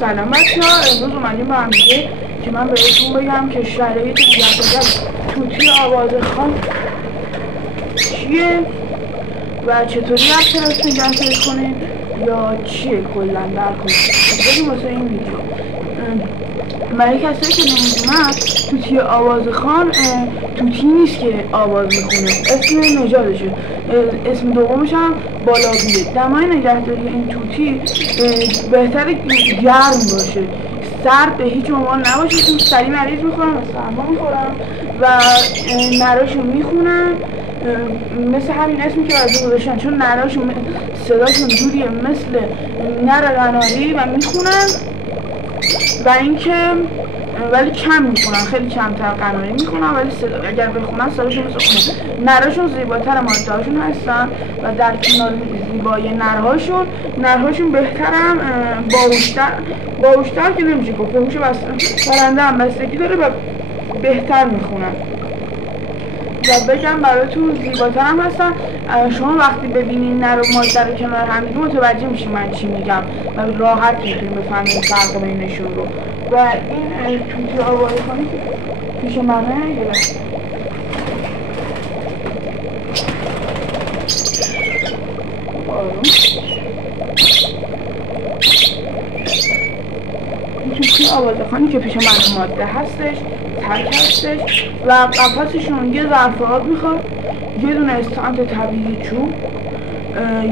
سلام بچه‌ها، امروز اومدیم با هم دیگه که من بهتون بگم که شرایط نگهداری توتی آوازخوان چیه و چطوری میتونید نگهداری کنید یا چیه کلا در کل. بریم واسه این ویدیو. برای کسایی که نمیدونن توتی آوازخوان توتی نیست که آواز میخونه، اسم نژادشه، اسم دومش هم بالاویه. دمای نگهداری این توتی بهتره گرم باشه، سرد به هیچ عنوان نباشه چون سریع مریض میخورن و سرما میخورن و نراشون میخونن مثل همین اسمی که برای گذاشتن، چون نراشون صداشون جوریه مثل نر قناری و میخونن و اینکه ولی کم میخونن، خیلی کمتر قناری میخونن ولی اگر بخونن صداشون مثل خونه. نرهاشون زیباتر ماده هاشون هستن و در کنار زیبایی نرهاشون بهترم باهوشتر که نمیشه گفت، هوش برنده هم بستگی داره و بهتر میخونن و بگم براتون زیباتر هم هستن. شما وقتی ببینین نر و ماده رو کنار هم دیگه متوجه میشین من چی میگم و راحت میتونین بفهمین فرق بینشون رو. و این توتی آوازخوانی که پیش منه این توتی آوازخوانی که پیش من ماده هستش، ترک هستش و قفسشون یه ظرف آب میخواد، یه دونه استانت طبیعی چوب،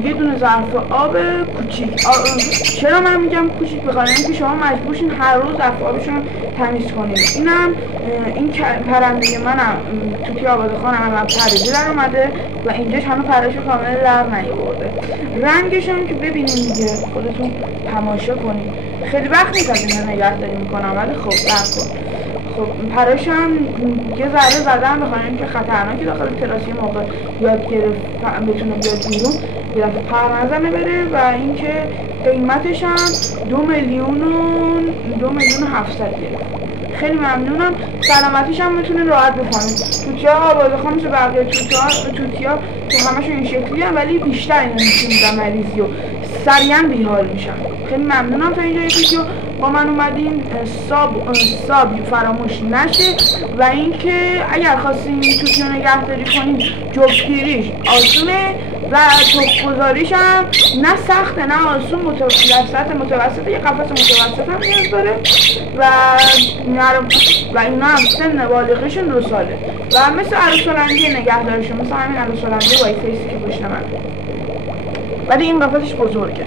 یه دونه ظرف آب کوچیک. چرا من میگم کوچیک؟ بخاطر اینکه شما مجبورشین هر روز ظرف آبشون تمیز کنید. این پرنده منم توتی آوازخوان هم پریده در اومده و اینجاش هنوز پرش کامل در نیاورده. رنگش هم که ببینید دیگه خودتون تماشا کنید. خیلی وقت نیست از اینا نگهداری میکنم ولی خب خب پرش هم یه ذره زدم بخاطر اینکه خطرناکی داخل تراسی موقع یاد گرفت بتونه بیاد بیرون یه دفعه پر نزنه بره. و اینکه قیمتش هم 2,700,000 گرفت. خیلی ممنونم. سلامتیش هم میتونه راحت بفهمید. توتیا آوازخوان مثل بقیه توتیا که همشون این شکلی هم ولی بیشتر اینا میتونیدن مریضی و سریعا بیحال میشن. خیلی ممنونم تا اینجا ویدیو با من اومدین. ساب فراموش نشه و اینکه اگر خواستین توتی رو نگهداری کنین جفتگیریش آسونه و تخم‌گذاریش هم نه سخته نه آسون، متوسط یه قفس متوسط هم نیاز داره و اینا هم سن بالغیشون 2 ساله و مثل عروس‌هلندی نگهداریشون، مثل همین عروس‌هلندی وایت فیسی که پشت من، ولی این قفسش بزرگه.